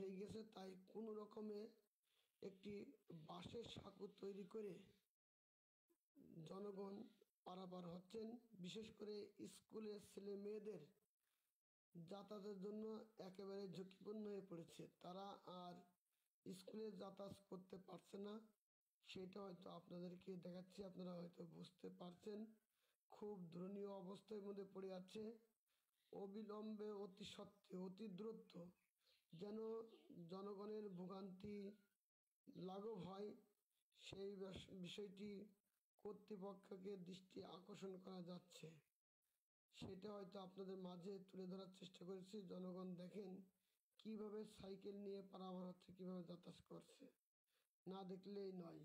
হয়ে গেছে, তাই কোনো রকমে একটি বাঁশের সাঁকো তৈরি করে জনগণ পারাপার হচ্ছেন। বিশেষ করে স্কুলের ছেলে মেয়েদের যাতায়াতের জন্য একেবারে ঝুঁকিপূর্ণ হয়ে পড়েছে। তারা আর স্কুলে যাতায়াত করতে পারছে না। সেটা হয়তো আপনাদেরকে দেখাচ্ছি, আপনারা হয়তো বুঝতে পারছেন। খুব দয়নীয় অবস্থার মধ্যে পড়ে আছে। অবিলম্বে, অতি সত্ত্বে, অতি দ্রুত যেন জনগণের ভোগান্তি লাঘব হয়, সেই বিষয়টি কর্তৃপক্ষকে দৃষ্টি আকর্ষণ করা যাচ্ছে। সেটা হয়তো আপনাদের মাঝে তুলে ধরার চেষ্টা করেছি। জনগণ দেখেন কিভাবে সাইকেল নিয়ে পারাপার হচ্ছে, কিভাবে যাতায়াত করছে, না দেখলেই নয়।